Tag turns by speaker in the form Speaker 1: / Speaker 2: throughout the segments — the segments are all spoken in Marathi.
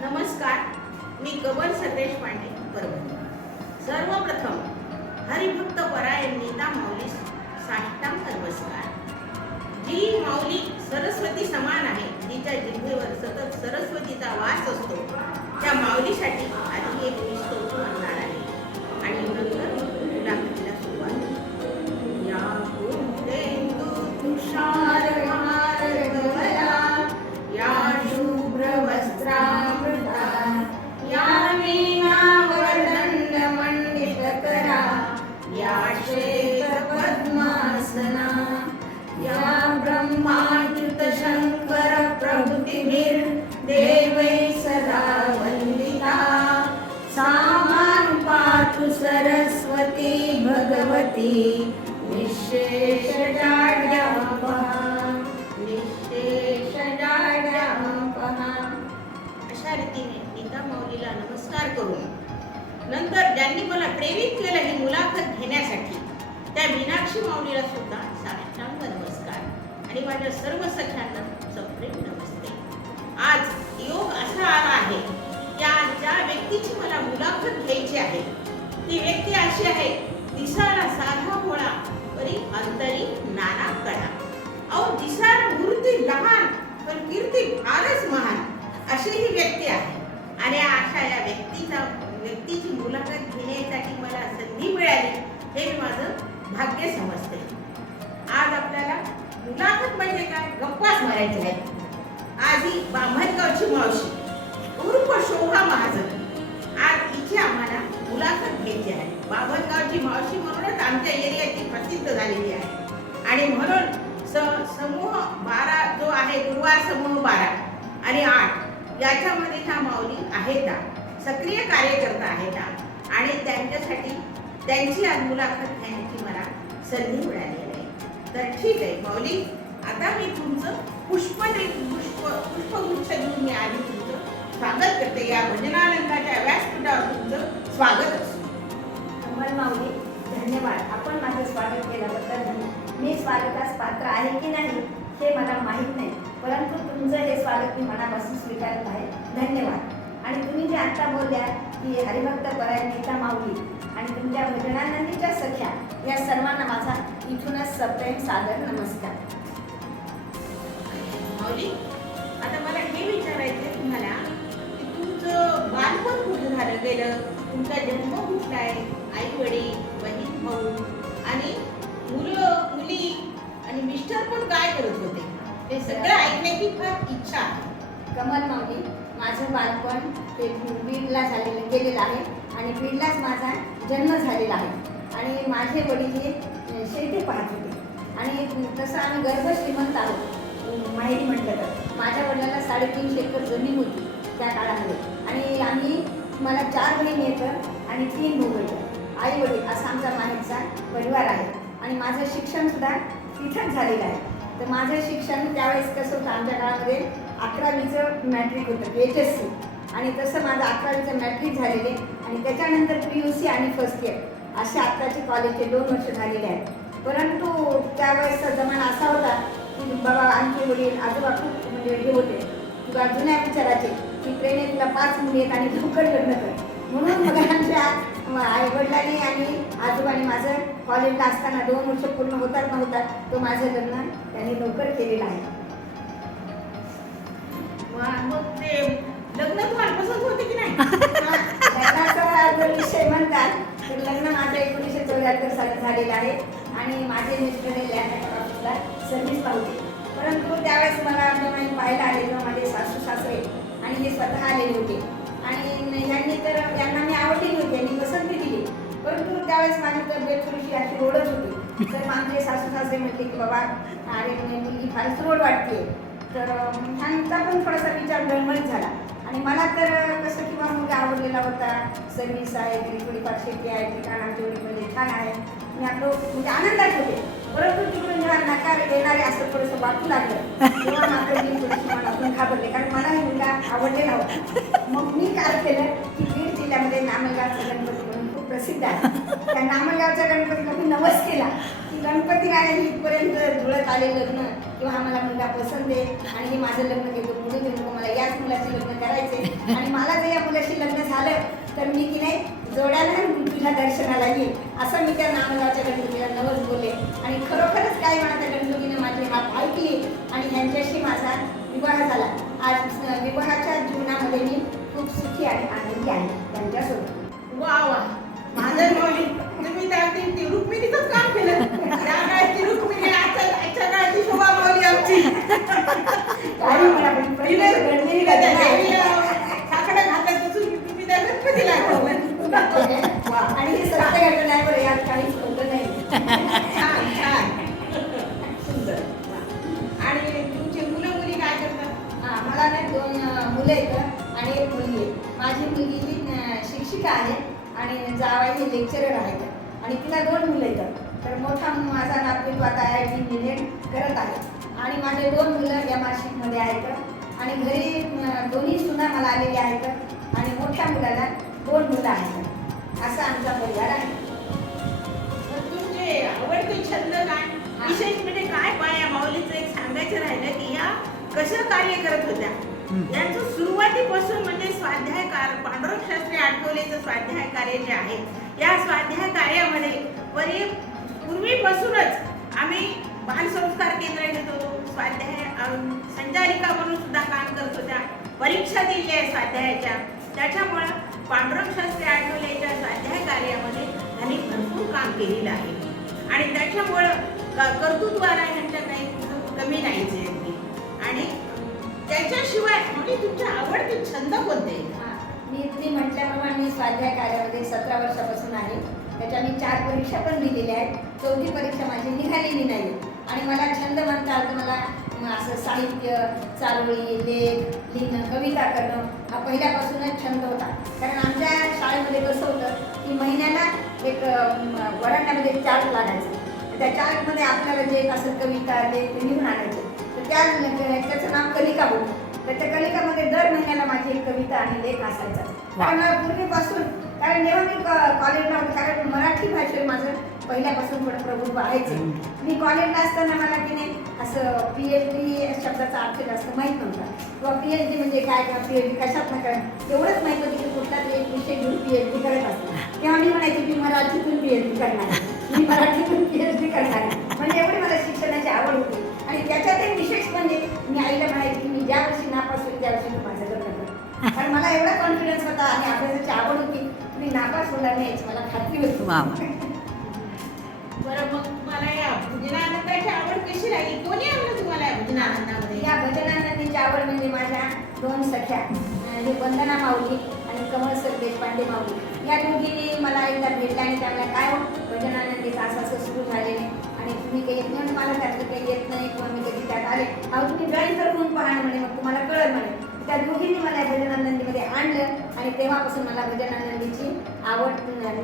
Speaker 1: नमस्कार मी कबल सतेश पांडे परभणी सर्वप्रथम हरिभक्त परायण नीता माऊलीस साष्टांग नमस्कार जी माऊली सरस्वती समान आहे तिच्या जिभेवर सतत सरस्वतीचा वास असतो त्या माऊलीसाठी आधी एक मी स्तोत्र म्हणणार आहे. आणि नंतर ज्यांनी मला प्रेरित केलं ही मुलाखत घेण्यासाठी. त्या मीनाक्षी माऊलीला सुद्धा साष्टांग नमस्कार. आणि माझ्या सर्व सख्यांना सप्रेम नमस्ते. आज योग असा आला आहे त्या ज्या व्यक्तीची मला मुलाखत घ्यायची आहे ती व्यक्ती अशी आहे दिसायला साधा भोळा परी अंतरी आणि म्हणून स समूह बारा जो आहे गुरुवार समूह बारा आणि आठ याच्यामध्ये ह्या माऊली आहेत का सक्रिय कार्यकर्ता आहेत का आणि त्यांच्यासाठी त्यांची आज मुलाखत घेण्याची मला संधी मिळाली आहे. तर ठीक आहे माऊली आता मी तुमचं पुष्प पुष्प पुष्पगुच्छ घेऊन मी आधी तुमचं स्वागत करते. या भजनानंदाच्या व्यासपीठावर तुमचं स्वागत असो
Speaker 2: कमल माऊली धन्यवाद. आपण माझं स्वागत केल्याबद्दल धन्यवाद. मी स्वागतास पात्र आहे की नाही हे मला माहीत नाही. परंतु तुमचं हे स्वागत मी मनापासून स्वीकारत आहे. धन्यवाद. आणि तुम्ही जे आत्ता बोलल्या की हरिभक्त परायण गीता माऊली आणि तुमच्या भजनानंदीच्या सख्या या सर्वांना माझा इथूनच सप्रेम सादर नमस्कार.
Speaker 1: माऊली आता मला हे विचारायचं तुम्हाला की तुमचं बालपण कुठं झालं गेलं? तुमचा जन्म कुठला आहे? आई वडील बहीण भाऊ आणि मुलं आणि मिस्टर पण काय करत होते? ते सगळं ऐकण्याची फार इच्छा आहे.
Speaker 2: कमल माऊली माझं बालपण ते बीडला झालेलं गेलेलं आहे आणि बीडलाच माझा जन्म झालेला आहे. आणि माझे वडील हे शेती पाहत होते. आणि तसं आम्ही गर्भ श्रीमंत आहोत माहिती म्हटलं तर. माझ्या वडिलांना साडेतीनशे एकर जमीन होती त्या काळामध्ये. आणि आम्ही मला चार बहीण येतं आणि तीन भाऊ येतं. आई वडील असा आमचा माहेरचा परिवार आहे. आणि माझं शिक्षणसुद्धा तिथंच झालेलं आहे. तर माझं शिक्षण त्यावेळेस कसं होतं आमच्या काळामध्ये अकरावीचं मॅट्रिक होतं एच एस सी आणि तसं माझं अकरावीचं मॅट्रिक झालेले आणि त्याच्यानंतर पी यू सी आणि फर्स्ट इयर असे आत्ताचे कॉलेजचे दोन वर्ष झालेले आहेत. परंतु त्यावेळेसचा जमाना असा होता की बाबा आमचे वडील आजोबा खूप म्हणजे हे होते. किंवा जुन्या विचाराचे की ट्रेनेतला पाच मुली आहेत आणि लवकर लग्न कर म्हणून मग आमच्या आई वडिलांनी आणि आजोबांनी माझं कॉलेजला असताना दोन वर्ष पूर्ण होतात न होतात तो माझं लग्न त्यांनी लवकर केलेलं आहे.
Speaker 1: मग ते लग्न तुम्हाला पसंत होते की नाही?
Speaker 2: लग्नाचा जर विषय म्हणतात तर लग्न माझं एकोणीसशे चौऱ्याहत्तर साली झालेलं आहे आणि माझे मिस्टर सर्व्हिसला होते परंतु त्यावेळेस मला मी पाहायला आले तेव्हा माझे सासू सासरे आणि हे स्वतः आलेले होते. आणि यांनी तर यांना मी आवडली होती यांनी पसंती दिली. परंतु त्यावेळेस माझी तब्येत थोडीशी अशी ओढत होती. तर माझे सासू सासरे म्हटले की बाबा अरे मुलगी फारच रोड वाटते. तर ह्यांचा पण थोडासा विचार डळमळीत झाला. आणि मला तर कसं किंवा मुलगा आवडलेला होता. सर्विस आहे तरी थोडीफार शेती आहे ठिकाण आमच्या म्हणजे छान आहे. मी आपलं म्हणजे आनंदात होते. परंतु तिकडून जेव्हा नकार येणारे असं थोडंसं वाटू लागलं. त्या गणपतीला मी नवस केला. की गणपती राणे इथपर्यंत जुळत आले लग्न किंवा आम्हाला मुलगा पसंत आहे आणि हे माझं लग्न घेतो मुली घेऊ मला याच मुलाचे लग्न करायचे आणि मला जर या मुलाशी लग्न झालं तर मी की नाही जोड्याला तुझ्या दर्शनाला येईल असं मी त्या नामगावच्या गणपतीला नवस बोलले. आणि खरोखरच काय म्हणा त्या गणपतीने माझी हात ऐकली आणि ह्यांच्याशी माझा विवाह झाला. आज विवाहाच्या जीवनामध्ये मी खूप सुखी आणि आनंदी आहे. आणि तिला दोन मुलं आहेत तर मोठा माझा नातू आता आय टी इंजिनिअरिंग करत आहे. आणि माझे दोन मुलं या मार्कशीटमध्ये आहेत. आणि घरी दोन्ही सुना मला आलेले आहेत. आणि मोठ्या मुलाला दोन मुलं आहेत. असा आमचा परिवार आहे.
Speaker 1: तुमचे आवडते छंद काय? विशेष म्हणजे काय? पाया माऊलीचं एक सांगायचं राहिलं की या कसं कार्य करत होत्या? यांचं सुरुवातीपासून म्हणजे स्वाध्याय कार पांडुरंग शास्त्री आठवलेचं स्वाध्याय कार्य जे आहे या स्वाध्याय कार्यामध्ये परी पूर्वीपासूनच आम्ही बालसंस्कार केंद्र घेतो स्वाध्याय संचालिका म्हणून सुद्धा काम करत होत्या. परीक्षा दिल्या आहे स्वाध्यायाच्या. त्याच्यामुळं पांडुरंग शास्त्री आठवलेच्या स्वाध्याय कार्यामध्ये त्यांनी भरपूर काम केलेलं आहे. आणि त्याच्यामुळं कर्तृत्वाला ह्यांच्या काही कमी नाहीच आहे. आणि त्याच्याशिवाय म्हणजे तुमचे आवडते छंद कोणते?
Speaker 2: हा, मी तुम्ही म्हटल्याप्रमाणे मी स्वाध्याय कार्यामध्ये सतरा वर्षापासून आहे. त्याच्या मी चार परीक्षा पण दिलेल्या आहेत. चौथी परीक्षा माझी निघालेली नाही. आणि मला छंद म्हणता आलं तर मला असं साहित्य चारोळी लेख लिहिणं कविता करणं हा पहिल्यापासूनच छंद होता. कारण आमच्या शाळेमध्ये कसं होतं की महिन्याला एक वरांड्यामध्ये चार्ट लागायचं. त्या चार्टमध्ये आपल्याला जे असं कविता लेख ते लिहून आणायचे. तर त्या त्याचं नाव कलिका होतं तर त्या कलिकामध्ये दर महिन्याला माझी एक कविता आणि लेख असायचा कारण पूर्वीपासून कारण जेव्हा मी कॉलेजला होते कारण मराठी भाषेवर माझं पहिल्यापासून थोडं प्रभुत्व आहेच आहे. मी कॉलेजला असताना मला की नाही असं पी एच डी शब्दाचा अर्थ जास्त माहीत नव्हता किंवा पी एच डी म्हणजे काय किंवा पी एच डी कशात न काय एवढंच माहीत होतं की कुठला तरी एक विषय घेऊन पी एच डी करत असतो तेव्हा मी म्हणायची मी मराठीतून पी एच डी करणार. मी मराठीतून पी एच डी करणार आहे. म्हणजे एवढी मला शिक्षणाची आवड होती आणि त्याच्यात एक विशेष म्हणजे मी आईला म्हणायची की मी ज्या वर्षी त्या कारण मला एवढा कॉन्फिडन्स होता आणि अभ्यासाची आवड होती मी नापास होणार नाही याची मला खात्री होती.
Speaker 1: बरं मग तुम्हाला या भजनानंदाची आवड कशी कोणी तुम्हाला या भजनानंदामध्ये?
Speaker 2: या भजनानंदीची आवड म्हणजे माझ्या दोन सख्या हे वंदना माऊली आणि कमल सर देशपांडे माऊली. या दोघींनी मला एकदा भेटल्या आणि त्यामुळे काय हो भजनानंदीचं असं असं सुरू झालेले तुम्ही काही येत नाही आणि मला त्यातलं काही येत नाही किंवा मी कधी त्यात आले. अहो तुम्ही जॉईन करून पहा ना म्हणे? मग तुम्हाला कळत म्हणे. त्या दोघींनी मला भजनानंदीमध्ये आणलं आणि तेव्हापासून मला भजनानंदीची आवड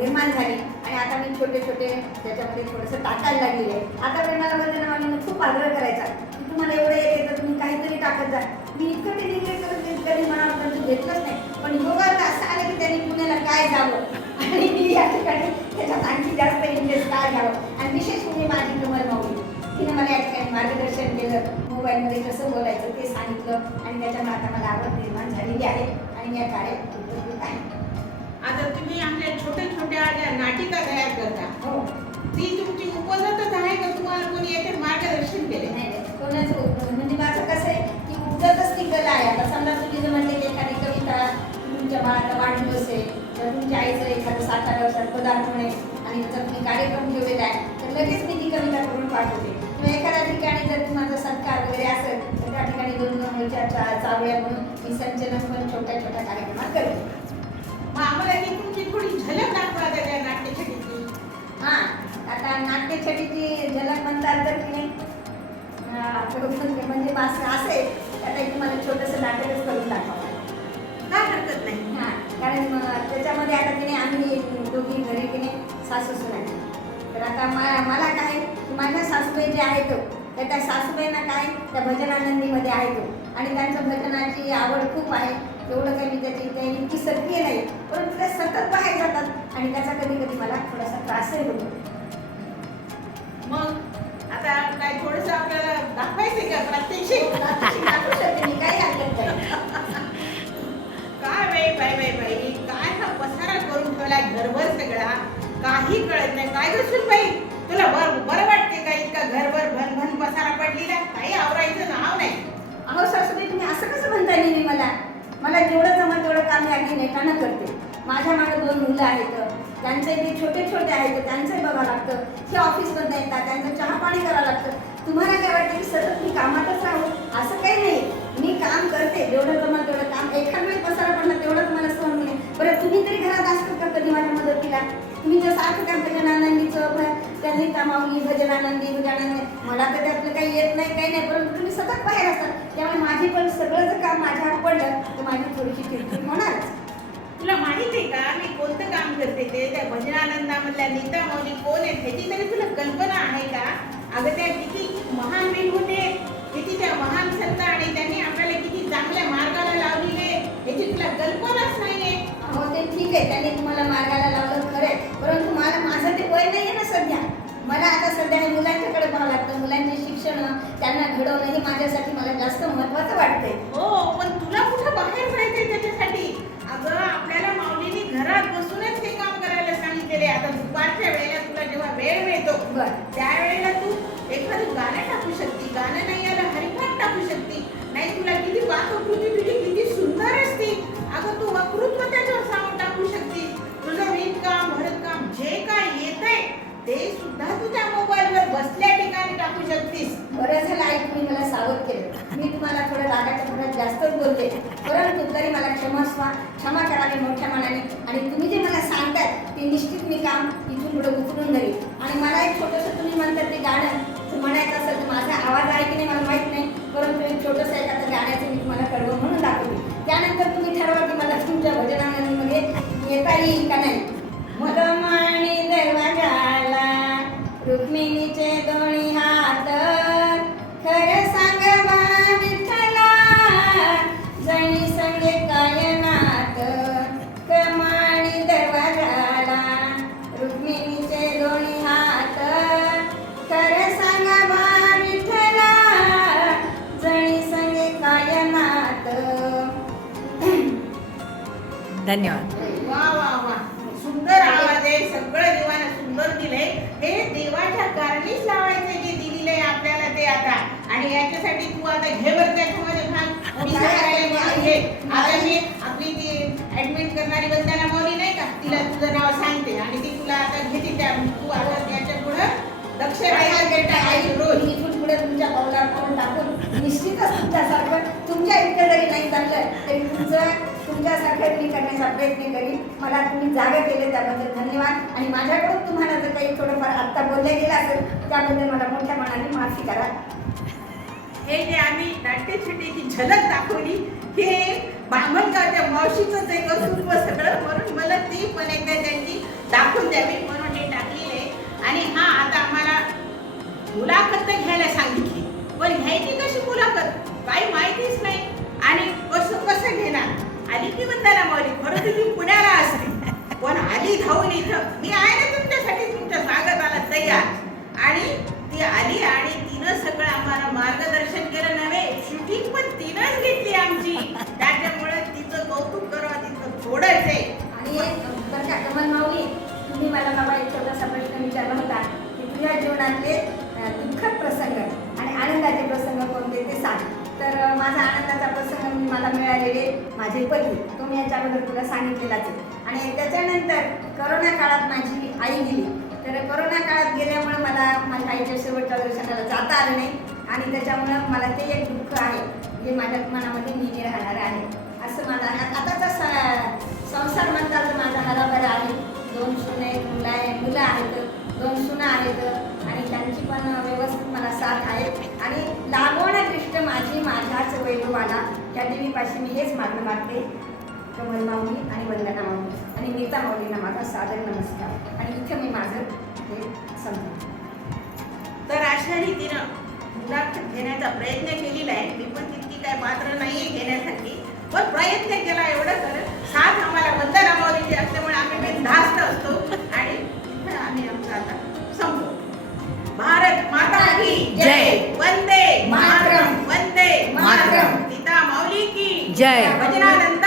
Speaker 2: निर्माण झाली. आणि आता मी छोटे छोटे त्याच्यामध्ये थोडंसं टाकायला लागलेलं आहे. आतापर्यंत मला भजनावालीनं खूप आग्रह करायचा. की तुम्हाला एवढं येते तर तुम्ही काहीतरी टाकत जा. मी इतकं ते निघले करत कधी मनावर घेतलंच नाही. पण योगाला असं आलं की त्यांनी पुण्याला काय जावं? आणि मी या ठिकाणी त्याच्यात आणखी जास्त इंटरेस्ट काय घ्यावं? आणि विशेष म्हणजे माझी कमल माऊली. तिने मला या ठिकाणी मार्गदर्शन केलं. मोबाईलमध्ये कसं बोलायचं ते सांगितलं आणि त्याच्यामुळे आता मला आवड निर्माण झालेली आहे आणि मी या कार्यात आहे.
Speaker 1: आता तुम्ही आपल्या छोट्या छोट्या ज्या नाटिका तयार करता
Speaker 2: हो.
Speaker 1: ती तुमची उपजतच आहे का तुम्हाला कोणी याच्यात मार्गदर्शन केले
Speaker 2: नाही. आहे आणि त्याचा तुम्ही कार्यक्रम ठेवलेला आहे तर लगेच मी ती कविता करून पाठवते. किंवा एखाद्या ठिकाणी जर माझा सत्कार वगैरे असेल तर त्या ठिकाणी दोन दोन वर्षाच्या चा चावड्या म्हणून मी संचलन पण छोट्या छोट्या कार्यक्रमात करते.
Speaker 1: मग आम्हाला ती तुमची थोडी झलक दाखवा त्या नाट्यछटीची
Speaker 2: हां आता नाट्यछटीची झलक म्हणतात तर की नाही अं, तर म्हणजे असं असेल आता तुम्हाला छोटंसं नाटकच करून दाखवा.
Speaker 1: काय हरकत नाही.
Speaker 2: हां कारण त्याच्यामध्ये आता नाही आम्ही दोघी घरी नाही सासू सुनायची तर आता मा मला काय की माझ्या सासूबाई जे आहेत तर त्या सासूबाईंना काय त्या भजनानंदीमध्ये आहेत. आणि त्यांचं भजनाची आवड खूप आहे. एवढं काही मी त्याची काही इतकी सक्रिय नाही. परंतु ते सतत बाहेर जातात. आणि त्याचा कधी कधी मला थोडासा त्रासही होतो.
Speaker 1: मग आता काय थोडस आपल्याला दाखवायचंय का प्रात्यक्षिक
Speaker 2: दाखवू शकते मी. हरकत नाही
Speaker 1: काय बाई बाई बाई बाई. काय हा मला घरभर सगळा. काही कळत नाही. काय गसून बाई तुला बर बरं वाटते का इतका घरभर भन भन पसारा पडलेला? काही आवरायचं नाव नाही.
Speaker 2: अहो सासूबाई तुम्ही असं कसं म्हणता नेहमी मला? मला जेवढं जमत तेवढं काम या अगदी नेटानं करते. माझ्या मागे दोन मुलं आहेत. त्यांचे ते छोटे छोटे आहेत. त्यांचंही बघावं लागतं. हे ऑफिसमधनं येतात. त्यांचं चहा पाणी करावं लागतं. तुम्हाला काय वाटतं की सतत मी कामातच राहू असं काही नाही. मी काम करते. जेवढं जमत तेवढं काम. एखाद वेळी पसारा पडला तेवढंच मला सहन बरं तुम्ही तरी घरात असतात का कधी माझ्या मदतीला? तुम्ही जर सारखं काम भजनानंदीचं भ- त्यांनी कामावली भजनानंदी भजनानंदी. मला तर त्यातलं काही येत नाही काही नाही परंतु तुम्ही सतत बाहेर असतात. त्यामुळे माझी पण सगळं जर काम माझ्यावर पडलं तर माझी थोडीशी चिडचिड होणारच.
Speaker 1: तुला माहीत आहे का मी कोणतं काम करते ते? त्या भजनानंदामधल्या नीता मौली कोण आहेत ह्याची तरी तुला कल्पना आहे का? अगं त्या किती महान वीर होते. किती त्या महान संत आणि त्यांनी आपल्याला किती चांगल्या मार्गाला लावलेले. ह्याची तुला कल्पनाच
Speaker 2: नाही ते ठीक आहे त्यांनी तुम्हाला मार्गाला लावलं खरं आहे परंतु मला माझं ते वय नाही आहे ना सध्या. मला आता सध्या हे मुलांच्याकडे पाहावं लागतं. मुलांचे शिक्षण त्यांना घडवणं हे माझ्यासाठी मला जास्त महत्त्वाचं वाटतंय.
Speaker 1: हो पण तुला कुठं बाहेर जायचंय त्याच्यासाठी? अगं आपल्याला माऊलीने घरात बसूनच हे काम करायला सांगितलेले. आता दुपारच्या वेळेला तुला जेव्हा वेळ मिळतो
Speaker 2: बरं.
Speaker 1: त्यावेळेला तू एखादं गाणं टाकू शकते. गाणं नाही आलं हरिपाठ टाकू शकते. नाही तुला किती पाककृती तुझी किती सुंदर असते. अगं तू वक्तृत्व त्याच्यावर ते सुद्धा तू त्या मोबाईलवर बसल्या ठिकाणी टाकू शकतेस.
Speaker 2: बरं झालं आई तुम्ही मला सावध केलं. मी तुम्हाला थोडं रागाच्या थोड्यात जास्तच बोलते परंतु तरी मला क्षमस्व क्षमा करावी मोठ्या मनाने. आणि तुम्ही जे मला सांगताय ते निश्चित मी काम इथून पुढे उचलून धरेन. आणि मला एक छोटंसं तुम्ही म्हणतात ते गाणं म्हणायचं असेल तर माझा आवाज आहे की नाही मला माहीत नाही. परंतु एक छोटंसं एखादं गाण्याचं मी तुम्हाला कळवं म्हणून दाखवते. त्यानंतर तुम्ही ठरवा की मला तुमच्या भजनामध्ये येता येईल का नाही. मदमाणी दरवाजाला रुक्मिणीचे दोन्ही हात खर सांग विठ्ठला. जणी संगे कायनात कमाणी दरवाजाला. रुक्मिणीचे दोन्ही हात खर सांग विठ्ठला. जणी संगे कायनात.
Speaker 3: धन्यवाद
Speaker 1: वा वा वा सुंदर आवाज आहे सगळं देवानं सुंदर दिलंय हे देवाच्या कारणीच लावायचे जे दिलेलं आहे आपल्याला ते आता आणि याच्यासाठी तू आता घे बरं भाग मी सांगायला नाही घे आता मी आपली ती ऍडमिट करणारी वंदना मौली नाही का? तिला तुझं नाव सांगते आणि ती तुला आता घेते त्या तू आता त्याच्या पुढं देता आई रोज.
Speaker 2: मी पुढे तुमच्या पावलावर पाऊल टाकून निश्चितच तुमच्यासारखं तुमच्या इतकं जरी नाही चाललं तरी तुमचं तुमच्यासारखं मी करण्याचा प्रयत्न करीन. मला तुम्ही जागा केले त्याबद्दल धन्यवाद. आणि माझ्याकडून तुम्हाला जर काही थोडंफार आत्ता बोलले गेलं असेल त्याबद्दल मला मोठ्या मनाने माफी करा.
Speaker 1: हे जे आम्ही नाट्यछटेची झलक दाखवली हे बामणगावच्या मावशीचं जे कर्तृत्व सगळं म्हणून मला ती पण एकदा त्यांची दाखवून द्यावी म्हणून हे टाकलेलं आहे. आणि हा आता आम्हाला मुलाखत तर घ्यायला सांगितली पण घ्यायची कशी मुलाखत? काही माहितीच नाही. आणि कसं कसं घेणार? आली की बंदाला मावली खरं तर ती पुण्याला असली. पण आली धावून इथं. मी आहे ना तुमच्यासाठी तुमच्या स्वागताला तयार. आणि
Speaker 2: तर का कमल माऊली तुम्ही मला बाबा एक छोटासा प्रश्न विचारला होता की तुझ्या जीवनातले दुःखद प्रसंग आणि आनंदाचे प्रसंग कोणते ते सांग. तर माझा आनंदाचा प्रसंग मी मला मिळालेले माझे पती. तो मी याच्याबद्दल तुला सांगितलेलाच आहे. आणि त्याच्यानंतर करोना काळात माझी आई गेली. तर करोना काळात गेल्यामुळे मला माझ्या आईच्या शेवटच्या दर्शनाला जाता आलं नाही. आणि त्याच्यामुळं मला ते एक दुःख आहे जे माझ्या मनामध्ये नेहमी राहणार आहे. असं मला आताचा स- संसार म्हणतात माझा हराभरा आहे. दोन सुने मुलं आहे मुलं आहेत. दोन सुना आहेत. आणि त्यांची पण व्यवस्थित मला साथ आहे. आणि लागवण माझी माझ्याच वैभवाला. त्या देवीपाशी मी हेच मागणं मागते. कमल माऊली आणि वंदना माऊली. आणि नीता माऊलींना माझा सादर नमस्कार. आणि इथं मी माझं हे समजून
Speaker 1: तर अशा रीतीनं मुलाखत घेण्याचा प्रयत्न केलेला आहे. मी पण तितकी काय पात्र नाही घेण्यासाठी. पण प्रयत्न केला एवढं तर. साथ आम्हाला वंदना माऊलीची असल्यामुळे आम्ही बिनधास्त असतो आणि आम्ही आमचा आता संपतो भारत माता की
Speaker 3: जय.
Speaker 1: वंदे
Speaker 2: मातरम.
Speaker 1: वंदे
Speaker 2: मातरम.
Speaker 1: पिता मौली की
Speaker 3: जय.
Speaker 1: भजनानंद